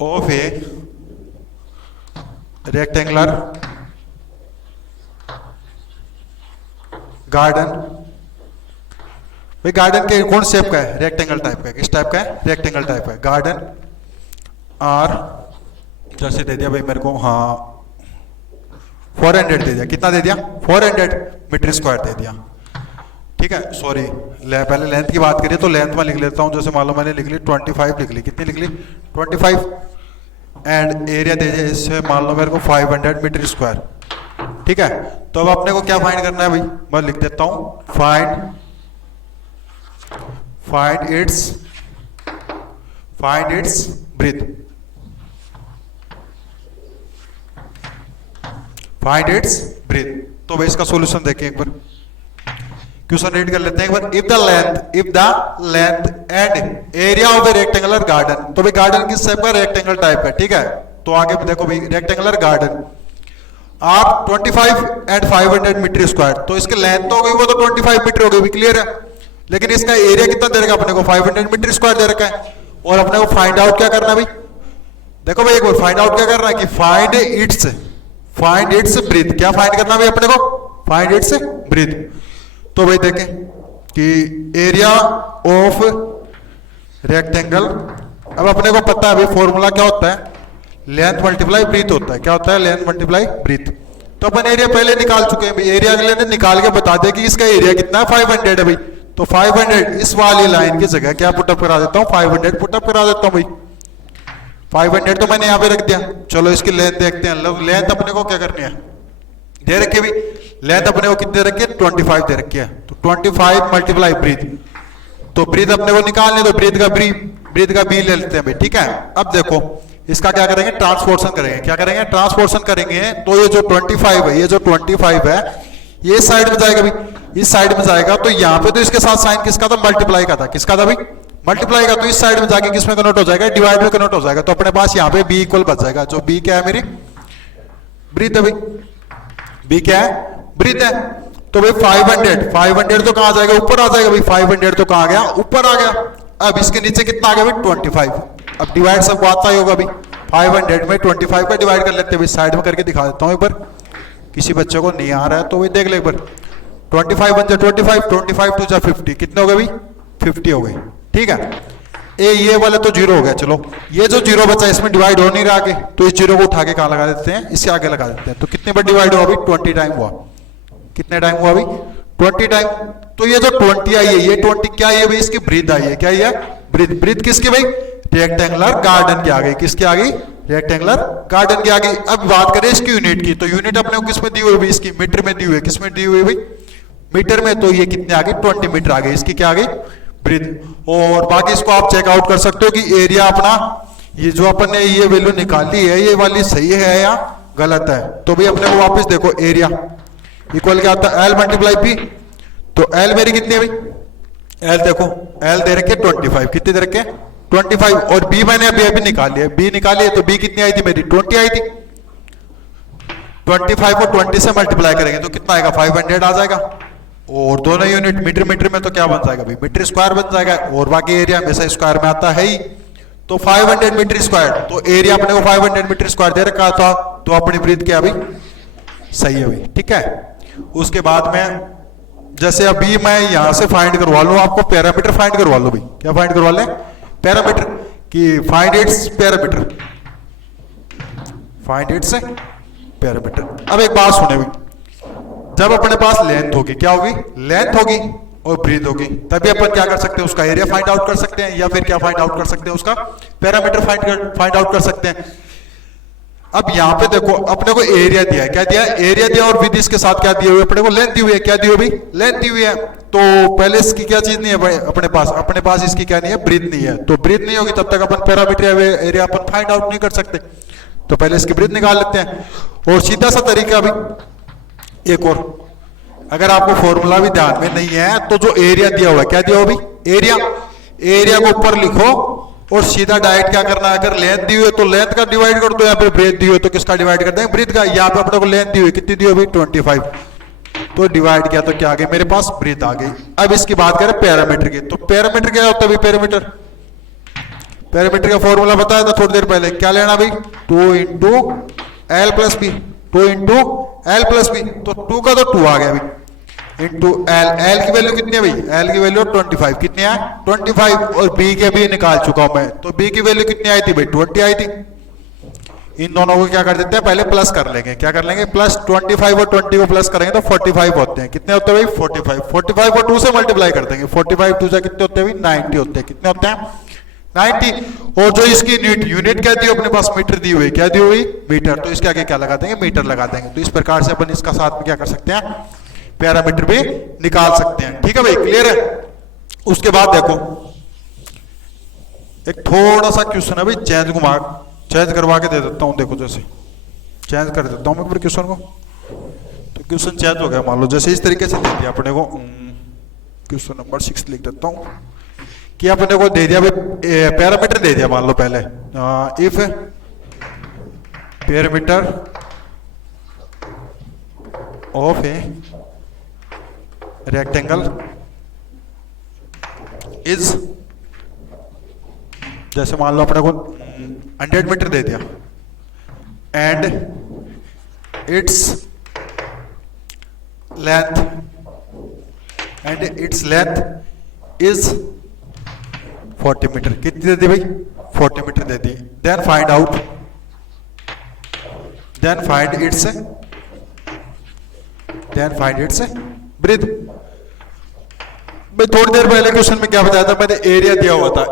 of a rectangular garden. भाई गार्डन के कौन शेप का है? रेक्टेंगल टाइप का है। किस टाइप का है? रेक्टेंगल टाइप का है। गार्डन आर जैसे दे दिया भाई मेरे को, 400 दे दिया। कितना दे दिया? 400 मीटर स्क्वायर दे दिया। ठीक है, सॉरी पहले लेंथ की बात करिए तो लेंथ में लिख लेता हूं। जैसे मान लो मैंने लिख ली 25 लिख ली। कितनी लिख ली? 25। एंड एरिया दे दिया इससे मान लो मेरे को 500 मीटर स्क्वायर। ठीक है, तो अब अपने को क्या फाइंड करना है भाई? मैं लिख देता हूं, find its breadth. Find its breadth. तो भाई इसका सॉल्यूशन देखिए एक बार, क्वेश्चन रीड कर लेते हैं एक बार। If the length and area of a rectangular garden. तो भाई गार्डन किस टाइप का? रेक्टेंगल टाइप का। ठीक है, तो आगे देखो भाई रेक्टेंगुलर गार्डन आप 25 एंड 500 मीटर स्क्वायर। तो इसकी लेंथ तो हो गई, वो तो 25 मीटर हो गई, क्लियर है। लेकिन इसका एरिया कितना दे रखा अपने को? 500 मीटर स्क्वायर दे रखा है। और अपने को फाइंड आउट क्या करना है भाई? देखो भाई एक बार फाइंड आउट क्या करना है कि फाइंड इट्स ब्रीथ। क्या फाइंड करना है भाई अपने को? Find its breadth. तो भाई देखें कि एरिया ऑफ रेक्टेंगल, अब अपने को पता है भाई फॉर्मूला क्या होता है? लेंथ मल्टीप्लाई ब्रीथ होता है। क्या होता है? Length multiply breadth. तो अपन एरिया पहले निकाल चुके हैं भाई। एरिया अगले ने निकाल के बता दिया कि इसका एरिया कितना है? 500 है भाई। तो 500 इस वाली लाइन की जगह क्या पुटअप करा देता हूं? 500 पुटअप करा देता हूं भाई। 500 तो मैंने यहां पे रख दिया। चलो इसकी लेंथ देखते हैं। लेंथ अपने को क्या करनी है? दे रखी भाई लेंथ अपने को कितने रखी है? 25 दे रखी है। तो 25 मल्टीप्लाई ब्रीथ। तो ब्रीथ अपने को निकालने दो। ब्रीथ का बी ले लेते हैं भाई। ठीक है, अब देखो इसका क्या करेंगे? ट्रांसपोर्शन करेंगे। क्या करेंगे? ट्रांसपोर्शन करेंगे। तो ये जो 25 है, ये ये साइड में जाएगा भाई, इस साइड में जाएगा। तो यहाँ पे तो इसके साथ साइन किसका था? मल्टीप्लाई का था। किसका था भाई? मल्टीप्लाई का। तो इस साइड में जाके किसमें कन्वर्ट हो जाएगा? डिवाइड में कन्वर्ट हो जाएगा। तो अपने पास यहाँ पे बी इक्वल बच जाएगा। जो बी क्या है? मेरी ब्रीथ है भाई। बी क्या है? ब्रीथ है। तो भाई 500 तो कहां जाएगा? ऊपर आ जाएगा भाई। 500 तो कहां गया? ऊपर आ गया। अब इसके नीचे कितना आ गया भाई? 25। अब डिवाइड सबको आता ही होगा भाई। 500 में 25 का डिवाइड कर लेते हैं भाई। साइड में करके दिखा देता हूं एक बार, किसी बच्चे को नहीं आ रहा है तो भाई देख ले एक बार। 25 बन जाए 25 2 जा 50। कितने हो गए भाई? 50 हो गए। ठीक है, ये वाले तो 0 हो गया। चलो ये जो 0 बचा इसमें डिवाइड हो नहीं रहा आगे, तो इस 0 को उठा के कहां लगा देते हैं? इसके आगे लगा देते हैं। तो कितने बार डिवाइड हुआ भाई? 20 टाइम हुआ। कितने टाइम हुआ अभी 20 टाइम। तो ये जो 20 आई है, ये 20 क्या है भाई, इसकी ब्रीथ आई है, क्या ये ब्रीथ, ब्रीथ किसकी भाई, रेक्टेंगुलर गार्डन की आ गई, किसकी आ गई, रेक्टेंगुलर गार्डन की आ गई। अब बात करें इसकी यूनिट की, तो यूनिट अपने को किस में दी हुई है, इसकी मीटर में दी हुई है, किस में दी हुई है भाई, मीटर में। तो ये कितने आ गई 20 मीटर आ गई, इसकी क्या आ गई ब्रीथ। और बाकी इसको आप चेकआउट कर सकते हो कि एरिया अपना, ये जो अपन ने ये वैल्यू निकाली है, ये वाली सही है या गलत है। तो भाई अपने को वापस देखो, एरिया इक्वल क्या आता है, एल मल्टीप्लाई बी। तो एल मेरी कितनी है भाई, एल देखो, एल दे रखे 25, कितने दे रखे 25, और बी मैंने अभी अभी निकाली है, बी निकाली है, तो बी कितनी आई थी मेरी 20 आई थी। 25 को 20 से मल्टीप्लाई करेंगे तो कितना आएगा 500 आ जाएगा। और दोनों यूनिट मीटर मीटर में तो क्या बन जाएगा भाई, मीटर स्क्वायर बन जाएगा। और बाकी एरिया हमेशा स्क्वायर में आता है ही, तो 500 मीटर स्क्वायर। तो एरिया अपने को 500 मीटर स्क्वायर दे रखा था, तो अपनी ब्रीथ क्या भाई सही है भाई, ठीक है। उसके बाद में जैसे अभी मैं यहां से फाइंड करवा लूं, आपको पैरामीटर फाइंड करवा लो भाई, क्या फाइंड करवा लें, पैरामीटर की, find its parameter, find its parameter. अब एक बात सुने भाई, जब अपने पास लेंथ होगी, क्या होगी, लेंथ होगी और ब्रीथ होगी, तभी अपन क्या कर सकते हैं, उसका एरिया फाइंड आउट कर सकते हैं, या फिर क्या फाइंड आउट कर सकते हैं, उसका पैरामीटर फाइंड आउट कर सकते हैं। अब यहां पे देखो अपने को एरिया दिया है, क्या दिया है, एरिया दिया, और विद इसके साथ क्या दिए हुए अपने को, लेंथ दी हुई है, क्या दी हुई भाई, लेंथ दी हुई है। तो पहले इसकी क्या चीज नहीं है भाई अपने पास इसकी क्या नहीं है, ब्रीथ नहीं है। तो ब्रीथ नहीं होगी तब तक अपन पैरामीटर एरिया अपन फाइंड आउट नहीं कर सकते। तो पहले इसकी ब्रीथ निकाल लेते हैं। और सीधा सा तरीका भी एक और, अगर आपको फॉर्मूला भी ध्यान में नहीं है, तो जो एरिया दिया हुआ है, क्या दिया हुआ भाई, एरिया, एरिया को ऊपर लिखो और सीधा डायरेक्ट क्या करना है, अगर लेंथ दी हुई है तो लेंथ का डिवाइड कर दो, यहाँ पे ब्रीथ दी हुई है तो किसका डिवाइड कर देंगे, ब्रीथ का। यहाँ पे अपने को लेंथ दी हुई कितनी दी हुई 25, तो डिवाइड किया तो क्या आ गई मेरे पास, ब्रीथ आ गई। अब इसकी बात करें पैरामीटर की, तो पैरामीटर क्या होता है भाई, पैरामीटर, पैरामीटर का फॉर्मूला बताया था थोड़ी देर पहले, क्या लेना भाई, 2 into L plus B, 2 into L plus B. तो 2 का तो 2 आ गया भाई, इंटू एल, एल की वैल्यू कितनी है भाई, एल की वैल्यू 25, कितनी है 25, और बी के भी निकाल चुका हूं मैं, तो बी की वैल्यू कितनी आई थी भाई 20 आई थी। इन दोनों को क्या कर देते हैं, पहले प्लस कर लेंगे, क्या कर लेंगे प्लस, 25 और 20 को प्लस करेंगे तो 45 होते हैं, कितने होते हैं भाई 45, 45 को 2 से मल्टीप्लाई कर देंगे, 45 2 से कितने होते हैं भाई 90 होते हैं, कितने होते हैं 90। और जो इसकी यूनिट क्या दी अपने पास, मीटर दी हुई, क्या दी हुई मीटर, तो इसके आगे क्या लगा देंगे, मीटर लगा देंगे। तो इस प्रकार से अपन इसका साथ में क्या कर सकते हैं, पैरामीटर भी निकाल सकते हैं, ठीक है भाई, क्लियर है। उसके बाद देखो एक थोड़ा सा क्वेश्चन है भाई, चेंज करवा के दे देता हूं, देखो जैसे चेंज कर देता हूं मैं एक बार क्वेश्चन को, तो क्वेश्चन चेंज हो गया, मान लो जैसे इस तरीके से दे दिया अपने को, क्वेश्चन नंबर 6 लिख देता हूं कि अपने को दे दिया भाई पैरामीटर दे दिया, मान लो पहले if perimeter of a rectangle is, जैसे मान लो अपने को 100 मीटर दे दिया, and its length is 40 meter, कितनी दे दी भाई 40 मीटर दे दी। Then find its breadth. भाई थोड़ी देर पहले क्वेश्चन में क्या बताया था मैंने, एरिया दिया हुआ था,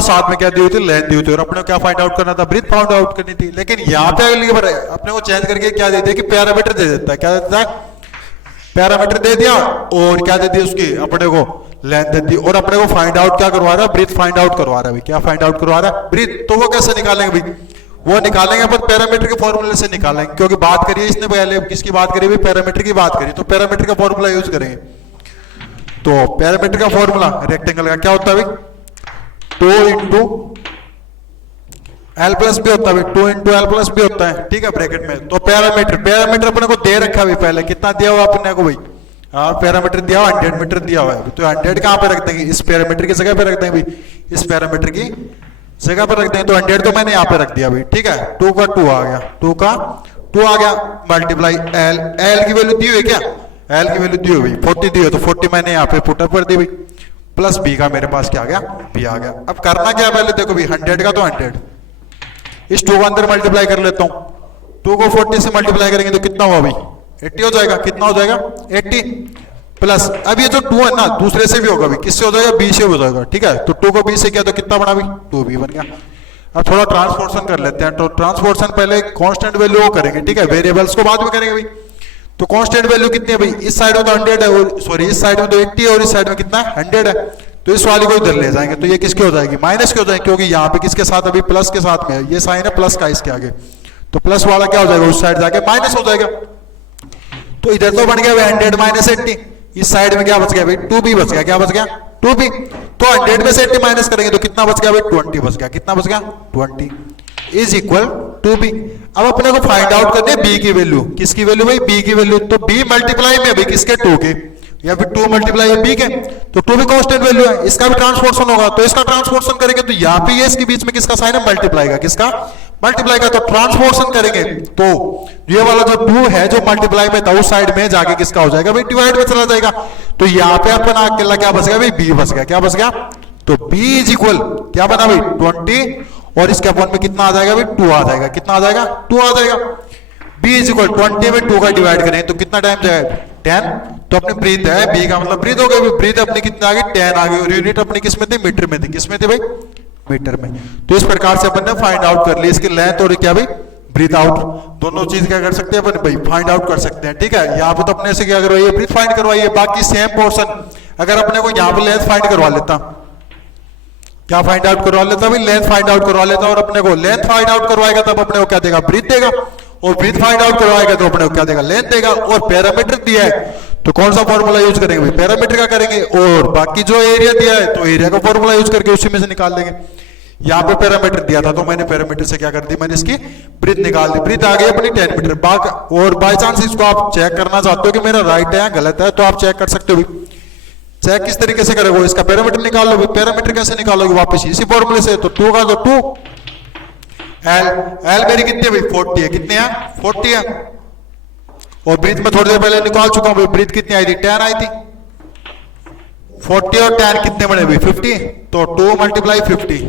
साथ में क्या दी हुई थी, लेंथ दी हुई थी, और अपने को क्या फाइंड आउट करना था, ब्रीथ फाइंड आउट करनी थी। लेकिन यहाँ पे अगली बार अपने को चेंज करके क्या देते हैं कि पैरामीटर दे देता है, क्या देता है पैरामीटर दे दिया, और क्या दे दी उसकी अपने को लेंथ दे दी, और अपने को फाइंड आउट क्या करवा रहा है, ब्रीथ फाइंड आउट करवा रहा है। क्या फाइंड आउट करवा रहा है, ब्रीथ। तो वो कैसे निकालेंगे भाई, वो निकालेंगे अपन पैरामीटर के फॉर्मूले से निकालेंगे, क्योंकि बात करिए इसने पहले किसकी बात करी, पैरामीटर की बात करी, तो पैरामीटर का फॉर्मूला यूज करेंगे। तो पैरामीटर का फॉर्मूला रेक्टेंगल का क्या होता है भाई, 2 इंटू एल प्लस बी होता है, 2 इंटू एल प्लस बी होता है, ठीक है ब्रैकेट में। तो पैरामीटर अपने को दे रखा है पहले, कितना दिया हुआ अपने को भाई, हाँ पैरामीटर दिया हुआ 100 मीटर दिया हुआ है, तो 100 कहाँ पे रख देंगे, इस पैरामीटर की जगह पे रख देंगे भाई, इस पैरामीटर की जगह पर रख देंगे। तो 100 तो मैंने यहाँ पे रख दिया भाई, ठीक है। 2 का 2 आ गया, 2 का 2 आ गया, मल्टीप्लाई एल की वैल्यू दी हुई क्या, एल की वैल्यू दी हुई 40 दी हुई, तो 40 मैंने यहाँ पे पुटअप कर दी भाई, प्लस बी का मेरे पास क्या आ गया, बी आ गया। अब करना क्या है पहले देखो भाई, 100 का तो 100, इस 2 को अंदर मल्टीप्लाई कर लेता हूँ, 2 को 40 से मल्टीप्लाई करेंगे तो कितना हुआ भाई 80 हो जाएगा। कितना हो जाएगा 80 प्लस, अब ये जो 2 है ना दूसरे से भी होगा भी, किससे हो जाएगा b से हो जाएगा, ठीक है। तो 2 को b से किया तो कितना बना भी 2b बन गया। अब थोड़ा ट्रांसपोर्टेशन कर लेते हैं। तो ट्रांसपोर्टेशन पहले कांस्टेंट वैल्यू करेंगे, ठीक है, वेरिएबल्स को बाद में करेंगे भाई। तो कांस्टेंट वैल्यू कितनी है भाई, इस साइड में तो 100 है और सॉरी इस साइड में तो 80 है और इस साइड में कितना 100 है। तो इस वाली को इधर ले जाएंगे तो ये किसकी हो जाएगी माइनस की हो जाएगी, क्योंकि यहाँ पे किसके साथ अभी प्लस के साथ में है, ये साइन है प्लस का इसके आगे, तो प्लस वाला क्या हो जाएगा उस साइड जाके माइनस हो जाएगा। तो इधर तो बन गया 100 माइनस 80, इस साइड में क्या बच गया भाई 2b बच गया, क्या बच गया 2b। तो 100 में से 80 माइनस करेंगे तो कितना बच गया भाई 20 बच गया, कितना बच गया 20 इज इक्वल टू बी। अब अपने को फाइंड आउट करनी है बी की वैल्यू, किसकी वैल्यू भाई बी की वैल्यू। तो बी मल्टीप्लाई में भाई किसके 2 के, या फिर 2 मल्टीप्लाई बी के, तो 2 भी कांस्टेंट वैल्यू है, इसका भी ट्रांसपोर्टेशन होगा। तो इसका ट्रांसपोर्टेशन करेंगे तो यहाँ पे ये इसके बीच में किसका साइन है मल्टीप्लाई का, किसका मल्टीप्लाई का। तो ट्रांसपोर्टेशन करेंगे तो ये वाला जो 2 है जो मल्टीप्लाई में था उस साइड में जाके किसका हो जाएगा भाई डिवाइड में चला जाएगा। तो यहाँ पे अपना अकेला क्या बच गया भाई बी बच गया, क्या बच गया। तो बी इज इक्वल क्या बना भाई 20 और इसके अपॉन में कितना आ जाएगा भाई 2 आ जाएगा, कितना आ जाएगा 2 आ जाएगा। b इज इक्वल 20 में 2 का डिवाइड करें तो कितना टाइम जाएगा 10। तो अपनी ब्रीथ है b का मतलब ब्रीथ हो गई, ब्रीथ अपनी कितना आ गई 10 आ गई और यूनिट अपनी किस में थी मीटर में थी, किस में थी भाई मीटर में। तो इस प्रकार से अपन ने फाइंड आउट कर ली इसकी लेंथ और क्या भाई ब्रीथ आउट, दोनों चीज क्या कर सकते हैं अपन भाई फाइंड आउट कर सकते हैं, ठीक है। यहाँ पे तो अपने से क्या करवाइए ब्रीथ फाइंड करवाइए, बाकी सेम पोर्शन अगर अपने को यहाँ पे लेंथ फाइंड करवा लेता, क्या फाइंड आउट करवा लेता भाई लेंथ फाइंड आउट करवा लेता, और अपने को लेंथ फाइंड आउट करवाएगा तब अपने को क्या देगा ब्रीथ देगा, और ब्रीथ फाइंड आउट करवाएगा तो अपने को क्या देगा लेंथ देगा। और पैरामीटर दिया है तो कौन सा फॉर्मूला यूज करेंगे भाई पैरामीटर का करेंगे, और बाकी जो एरिया दिया है तो एरिया का फॉर्मूला यूज करके उसी में से निकाल देंगे। यहाँ पे पैरामीटर दिया था तो मैंने पैरामीटर से क्या कर दी मैंने इसकी ब्रीथ निकाल दी, ब्रीथ आ गई अपनी 10 मीटर बाग। और बाय चांस इसको आप चेक करना चाहते हो कि मेरा राइट है या गलत है तो आप चेक कर सकते हो। चेक किस तरीके से करोगे, इसका पैरामीटर निकाल लो। पैरामीटर कैसे निकालोगे वापस इसी फॉर्मूले से, तो 2 का तो 2 एल मेरी कितनी है भाई 40 है, कितनी है 40 है। और ब्रीथ में थोड़ी देर पहले निकाल चुका हूं भाई ब्रीथ कितनी आई थी 10 आई थी, 40 और 10 कितने बने भाई 50, तो 2 मल्टीप्लाई 50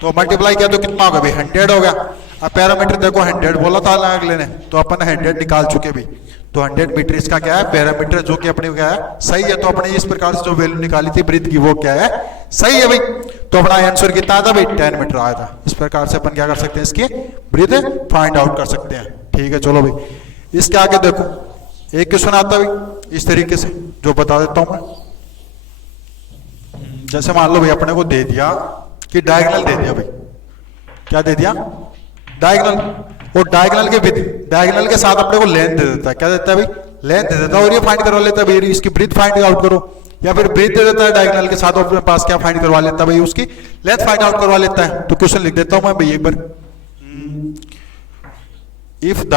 तो मल्टीप्लाई किया तो कितना होगा भाई 100 हो गया। अब पैरामीटर देखो 100 बोला था अगले ने तो अपन 100 निकाल चुके भी, तो 100 मीटर इसका क्या है पैरामीटर जो कि अपने क्या है सही है। तो अपने इस प्रकार से जो वैल्यू निकाली थी ब्रीथ की वो क्या है सही है भाई। तो अपना आंसर कितना आया था भाई 10 मीटर आया था। इस प्रकार से अपन क्या कर सकते हैं इसकी ब्रीथ फाइंड आउट कर सकते हैं, ठीक है। चलो भाई इसके आगे देखो एक क्वेश्चन आता है भाई इस तरीके से जो बता देता हूं मैं। जैसे मान लो भाई अपने को दे दिया कि डायगोनल दे दिया भाई, क्या दे दिया डायगोनल, और डायगोनल के साथ अपने को लेंथ दे देता है, क्या देता है भाई लेंथ दे देता है, और ये फाइंड करवा लेता है भाई इसकी ब्रीथ फाइंड आउट करो, या फिर ब्रीथ दे देता है डायगोनल के साथ अपने पास क्या फाइंड करवा लेता है भाई उसकी लेंथ फाइंड आउट करवा लेता है। तो क्वेश्चन लिख देता हूं मैं भाई एक बार, if the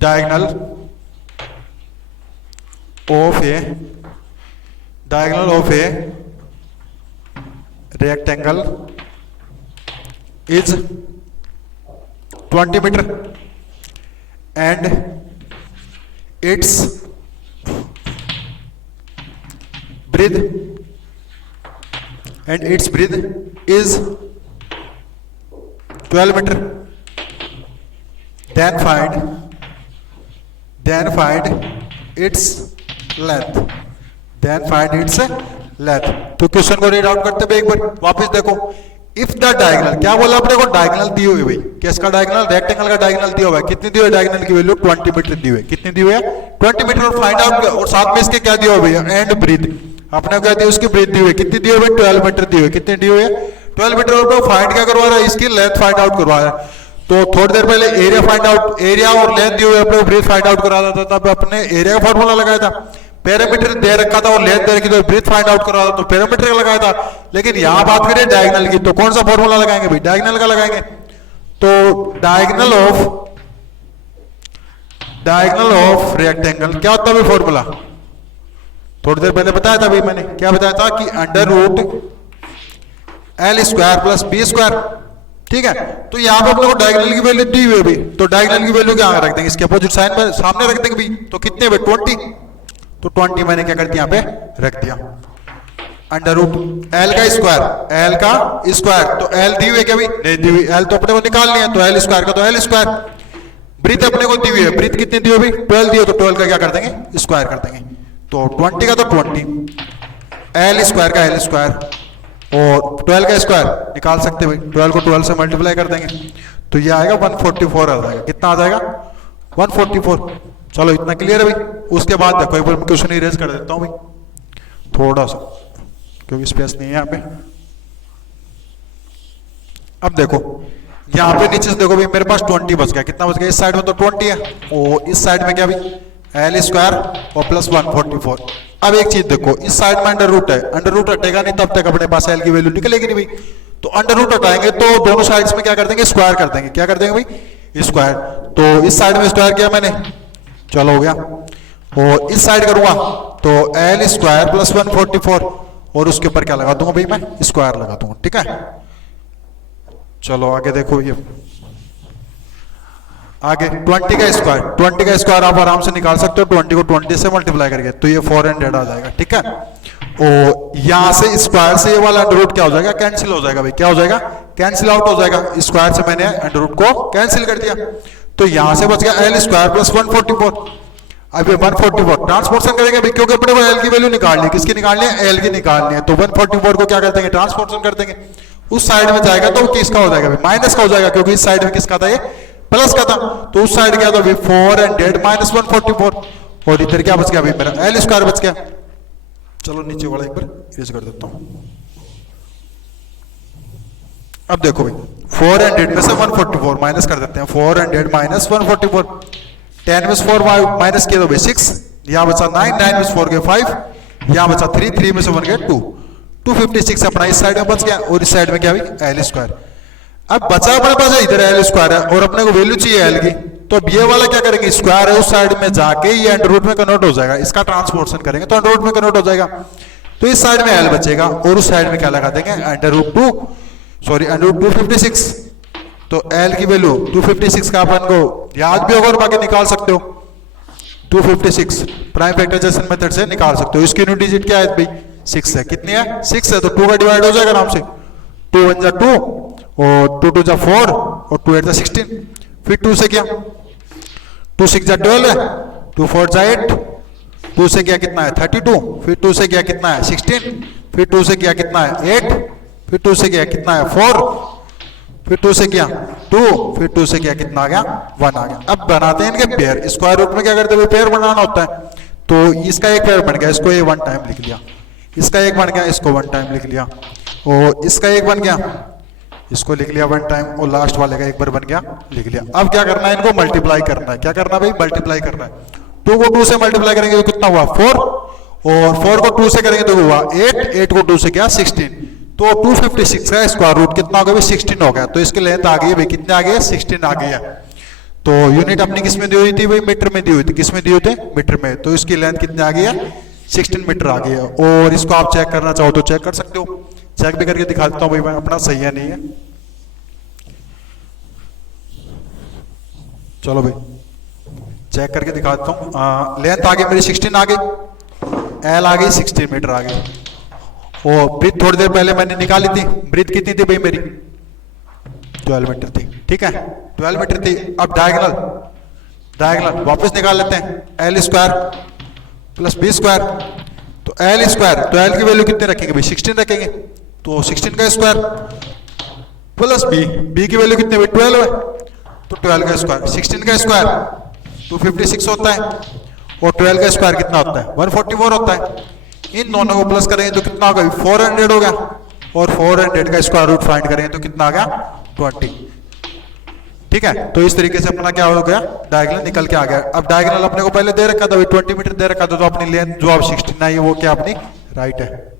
diagonal of a rectangle is 20 meter and its breadth is 12 meter, then find its length। तो क्वेश्चन को रीड आउट करते हुए एक बार वापस देखो, इफ द डायगोनल क्या बोला अपने को डायगोनल दी हुई भाई, किसका डायगोनल रेक्टेंगल का डायगोनल दिया हुआ है, कितनी दी हुई है डायगोनल की वैल्यू 20 मीटर दी हुई है, कितनी दी हुई है 20 मीटर। और फाइंड आउट और साथ में इसके क्या दिया हुआ भैया एंड ब्रीथ, अपने क्या दिया उसकी ब्रीथ दी हुई है, कितनी दी हुई है 12 मीटर दी हुई है, कितनी दी हुई है 12 मीटर। और फाइंड क्या करवा रहा है इसकी लेंथ फाइंड आउट करवा रहा है। तो थोड़ी देर पहले एरिया फाइंड आउट, एरिया और लेंथ दी हुई अपने को ब्रीथ फाइंड आउट करा था, तब अपने एरिया का फॉर्मूला लगाया था, पैरामीटर दे रखा था और लेंथ दे रखी तो ब्रीथ फाइंड आउट करा था तो पैरामीटर का लगाया था। लेकिन यहां बात करें डायगोनल की तो कौन सा फॉर्मूला लगाएंगे भाई डायगोनल का लगाएंगे। तो डायगोनल ऑफ रेक्टेंगल क्या होता है भाई फॉर्मूला, थोड़ी देर पहले बताया था भाई मैंने, क्या बताया था कि under root L square plus B square, ठीक है। तो यहाँ पे अपने को डायगोनल की वैल्यू दी हुई है भाई, तो डायगोनल की वैल्यू क्या रख देंगे इसके अपोजिट साइन पर सामने रख देंगे भाई, तो कितने भाई 20, तो 20 मैंने क्या कर दिया यहाँ पे रख दिया। अंडर रूट एल का स्क्वायर, तो एल दी हुई है क्या भाई नहीं दी हुई, एल तो अपने को निकालनी है तो एल स्क्वायर का तो एल स्क्वायर ब्रीथ अपने को दी हुई है, ब्रीथ कितनी दी हुई? 12 दी हो, तो 12 का क्या कर देंगे? स्क्वायर कर देंगे। तो 20 का तो 20, एल स्क्वायर का एल स्क्वायर, और 12 का स्क्वायर निकाल सकते भाई, 12 को 12 से मल्टीप्लाई कर देंगे तो ये आएगा 144 आ जाएगा। कितना आ जाएगा? 144। चलो इतना क्लियर है भाई। उसके बाद देखो एक बार मैं क्वेश्चन इरेज कर देता हूँ भाई थोड़ा सा, क्योंकि स्पेस नहीं है यहाँ पे। अब देखो यहाँ पे नीचे से देखो भाई मेरे पास 20 बच गया। कितना बच गया? इस साइड में तो 20 है, और इस साइड में क्या भाई? एल स्क्वायर और प्लस 144। अब एक चीज देखो, इस साइड में अंडर रूट है, अंडर रूट हटेगा नहीं तब तक अपने पास एल की वैल्यू निकलेगी नहीं भाई। तो अंडर रूट हटाएंगे तो दोनों साइड्स में क्या कर देंगे? स्क्वायर कर देंगे। क्या कर देंगे भाई? स्क्वायर। तो इस साइड में स्क्वायर किया मैंने, चलो हो गया। और इस साइड करूंगा तो एल स्क्वायर प्लस 144, और उसके ऊपर क्या लगा दूंगा भाई? मैं स्क्वायर लगा दूंगा। ठीक है, चलो आगे देखो। ये आगे 20 का स्क्वायर, 20 का स्क्वायर आप आराम से निकाल सकते हो, 20 को 20 से मल्टीप्लाई करके, तो ये 400 आ जाएगा। ठीक है, और यहां से स्क्वायर से ये वाला अंडर रूट क्या हो जाएगा? कैंसिल हो जाएगा भाई। क्या हो जाएगा? कैंसिल आउट हो जाएगा। स्क्वायर से मैंने अंडर रूट को कैंसिल कर दिया, तो यहां से बच गया एल स्क्वायर प्लस 144। अब ये 144 ट्रांसपोर्शन करेंगे भाई, क्योंकि अपने को एल की वैल्यू निकालनी है। किसकी निकालनी है? एल की निकालनी है। तो 144 को क्या कर देंगे? ट्रांसपोर्शन कर देंगे। उस साइड में जाएगा तो किसका हो जाएगा भाई? माइनस का हो जाएगा, क्योंकि इस साइड में किसका था? ये प्लस का था। तो उस साइड क्या था भाई? 400 माइनस 144, और इधर क्या बच गया भाई? मेरा एल स्क्वायर बच गया। चलो नीचे वाला एक बार इरेज कर देता हूं। अब देखो भाई 400 में से 144 माइनस कर देते हैं। 400 माइनस 144, 10 में से 4 माइनस किया तो भाई 6, यहां बचा 9, 9 में से 4 गए 5, यहां बचा 3, 3 में से 1 गए 2, 256 अपना इस साइड में बच गया, और इस साइड में क्या भाई? L square. अब बचा अपने पास इधर एल स्क्वायर है, और अपने को वैल्यू चाहिए एल की, तो अब ये वाला क्या करेंगे? स्क्वायर है उस साइड में जाके ये अंडर रूट में कन्वर्ट हो जाएगा। इसका ट्रांसपोर्शन करेंगे तो अंडर रूट में कन्वर्ट हो जाएगा, तो इस साइड में एल बचेगा, और उस साइड में क्या लगा देंगे? Under root 256। तो एल की वैल्यू 256 का अपन को याद भी होगा और बाकी निकाल सकते हो। 256 प्राइम फैक्टराइजेशन मेथड से निकाल सकते हो। इसकी यूनिट डिजिट क्या है भाई? 6 है। कितनी है? 6 है, तो 2 का डिवाइड हो जाएगा आराम से। 2 1 जा 2, और 2 2 जा 4, और 2 8 जा 16। फिर 2 से क्या? 2 6 जा 12 है, 2 4 जा 8, 2 से क्या कितना है? 32, फिर 2 से क्या कितना है? 16, फिर 2 से क्या कितना है? 8, फिर 2 से क्या कितना है? 4, फिर 2 से क्या? 2, फिर 2 से क्या कितना आ गया? 1 आ गया। अब बनाते हैं इनके पेयर। स्क्वायर रूट में क्या करते हैं? पेयर बनाना होता है। तो इसका एक पेयर बन गया, इसको ये 1 टाइम लिख लिया, इसका एक बन गया, इसको 1 टाइम लिख लिया, और इसका एक बन गया, इसको लिख लिया 1 टाइम, और लास्ट वाले का एक बार बन गया, लिख लिया। अब क्या करना है? इनको मल्टीप्लाई करना है। क्या करना है भाई? मल्टीप्लाई करना है। 2 को 2 से मल्टीप्लाई करेंगे तो कितना हुआ? 4, और 4 को 2 से करेंगे तो हुआ 8, 8 को 2 से क्या? 16। तो 256 का स्क्वायर रूट कितना हो गया भाई? 16 हो गया। तो इसकी लेंथ आ गई है भाई, कितने आ गई है? 16 आ गई है। तो यूनिट अपनी किस में दी हुई थी भाई? मीटर में दी हुई थी। किस में दी हुई थी? मीटर में। तो इसकी लेंथ कितनी आ गई है? 16 मीटर आ गई है। और इसको आप चेक करना चाहो तो चेक कर सकते हो। चेक भी करके दिखा देता हूँ भाई मैं अपना सही है नहीं है। चलो भाई चेक करके दिखा देता हूँ। लेंथ आ गई मेरी 16 आ गई, एल आ गई 16 मीटर आ गई। और ब्रीथ थोड़ी देर पहले मैंने निकाली थी। ब्रीथ कितनी थी भाई मेरी? 12 मीटर थी। ठीक है, 12 मीटर थी। अब डायगोनल वापस निकाल लेते हैं। L square plus B square, तो एल स्क्वायर, तो एल की वैल्यू कितने रखेंगे भाई? 16 रखेंगे। तो 16 का स्क्वायर प्लस बी की वैल्यू कितनी भाई? 12 है, तो 12 का स्क्वायर। 16 का स्क्वायर 256 होता है, और 12 का स्क्वायर कितना होता है? 144 होता है। इन दोनों को प्लस करेंगे तो कितना होगा? 400 हो गया, और 400 का स्क्वायर रूट फाइंड करेंगे तो कितना आ गया? 20। ठीक है, तो इस तरीके से अपना क्या हो गया? डायगोनल निकल के आ गया। अब डायगोनल अपने को पहले दे रखा था 20 मीटर दे रखा था, तो अपनी लेंथ जो अब 16 आई है वो क्या अपनी राइट है।